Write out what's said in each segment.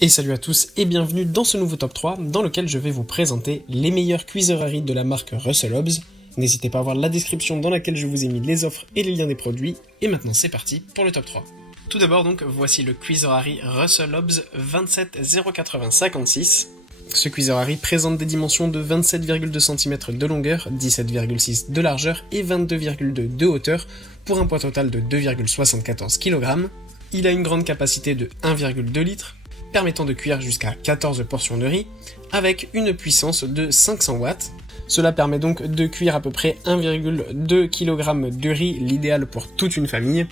Et salut à tous et bienvenue dans ce nouveau top 3 dans lequel je vais vous présenter les meilleures cuisseries de la marque Russell Hobbs. N'hésitez pas à voir la description dans laquelle je vous ai mis les offres et les liens des produits. Et maintenant c'est parti pour le top 3. Tout d'abord donc voici le Cuiserari Russell Hobbs 27 080 56. Ce Cuiserari présente des dimensions de 27,2 cm de longueur, 17,6 de largeur et 22,2 de hauteur pour un poids total de 2,74 kg. Il a une grande capacité de 1,2 litres, permettant de cuire jusqu'à 14 portions de riz, avec une puissance de 500 watts. Cela permet donc de cuire à peu près 1,2 kg de riz, l'idéal pour toute une famille.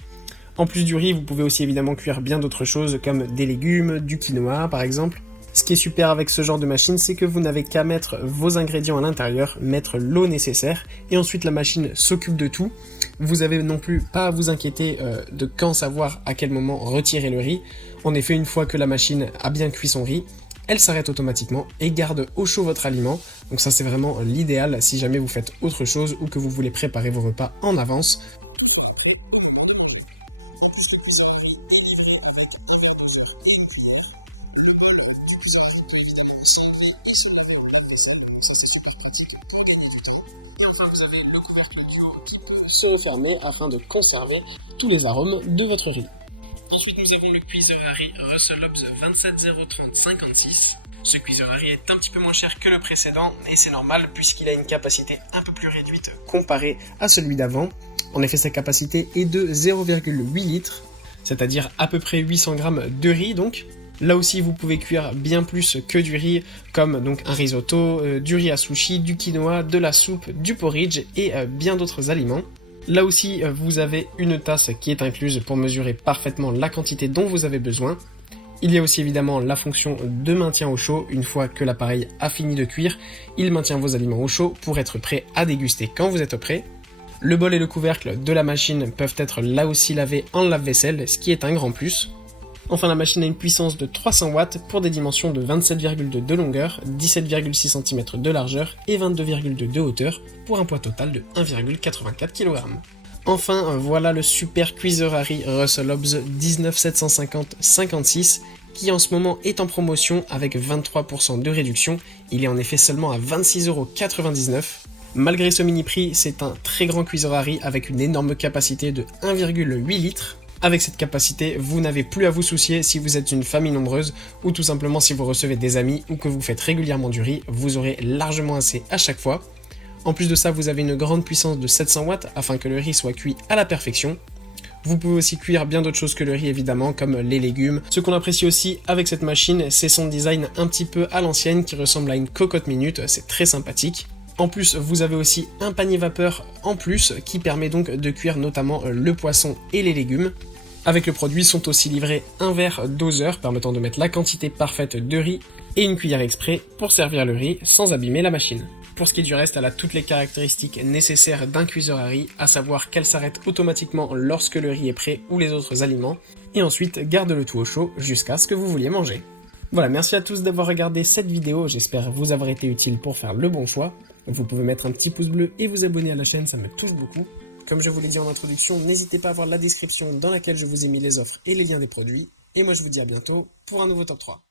En plus du riz, vous pouvez aussi évidemment cuire bien d'autres choses comme des légumes, du quinoa par exemple. Ce qui est super avec ce genre de machine, c'est que vous n'avez qu'à mettre vos ingrédients à l'intérieur, mettre l'eau nécessaire, et ensuite la machine s'occupe de tout. Vous avez non plus pas à vous inquiéter de quand savoir à quel moment retirer le riz. En effet, une fois que la machine a bien cuit son riz, elle s'arrête automatiquement et garde au chaud votre aliment. Donc ça c'est vraiment l'idéal si jamais vous faites autre chose ou que vous voulez préparer vos repas en avance. Se refermer afin de conserver tous les arômes de votre riz. Ensuite, nous avons le Cuiserari Russell Hobbs 27 030 56. Ce Cuiserari est un petit peu moins cher que le précédent, et c'est normal puisqu'il a une capacité un peu plus réduite comparée à celui d'avant. En effet, sa capacité est de 0,8 litres, c'est-à-dire à peu près 800 grammes de riz donc. Là aussi, vous pouvez cuire bien plus que du riz, comme donc un risotto, du riz à sushi, du quinoa, de la soupe, du porridge et bien d'autres aliments. Là aussi, vous avez une tasse qui est incluse pour mesurer parfaitement la quantité dont vous avez besoin. Il y a aussi évidemment la fonction de maintien au chaud. Une fois que l'appareil a fini de cuire, il maintient vos aliments au chaud pour être prêt à déguster quand vous êtes prêt. Le bol et le couvercle de la machine peuvent être là aussi lavés en lave-vaisselle, ce qui est un grand plus. Enfin, la machine a une puissance de 300 watts pour des dimensions de 27,2 de longueur, 17,6 cm de largeur et 22,2 de hauteur pour un poids total de 1,84 kg. Enfin, voilà le super Cuiserari Russell Hobbs 19 750 56 qui en ce moment est en promotion avec 23% de réduction. Il est en effet seulement à 26,99 €. Malgré ce mini prix, c'est un très grand Cuiserari avec une énorme capacité de 1,8 litres. Avec cette capacité, vous n'avez plus à vous soucier si vous êtes une famille nombreuse ou tout simplement si vous recevez des amis ou que vous faites régulièrement du riz, vous aurez largement assez à chaque fois. En plus de ça, vous avez une grande puissance de 700 watts afin que le riz soit cuit à la perfection. Vous pouvez aussi cuire bien d'autres choses que le riz évidemment, comme les légumes. Ce qu'on apprécie aussi avec cette machine, c'est son design un petit peu à l'ancienne qui ressemble à une cocotte minute, c'est très sympathique. En plus, vous avez aussi un panier vapeur en plus qui permet donc de cuire notamment le poisson et les légumes. Avec le produit sont aussi livrés un verre doseur permettant de mettre la quantité parfaite de riz et une cuillère exprès pour servir le riz sans abîmer la machine. Pour ce qui est du reste, elle a toutes les caractéristiques nécessaires d'un cuiseur à riz, à savoir qu'elle s'arrête automatiquement lorsque le riz est prêt ou les autres aliments, et ensuite garde le tout au chaud jusqu'à ce que vous vouliez manger. Voilà, merci à tous d'avoir regardé cette vidéo, j'espère vous avoir été utile pour faire le bon choix. Vous pouvez mettre un petit pouce bleu et vous abonner à la chaîne, ça me touche beaucoup. Comme je vous l'ai dit en introduction, n'hésitez pas à voir la description dans laquelle je vous ai mis les offres et les liens des produits. Et moi je vous dis à bientôt pour un nouveau top 3.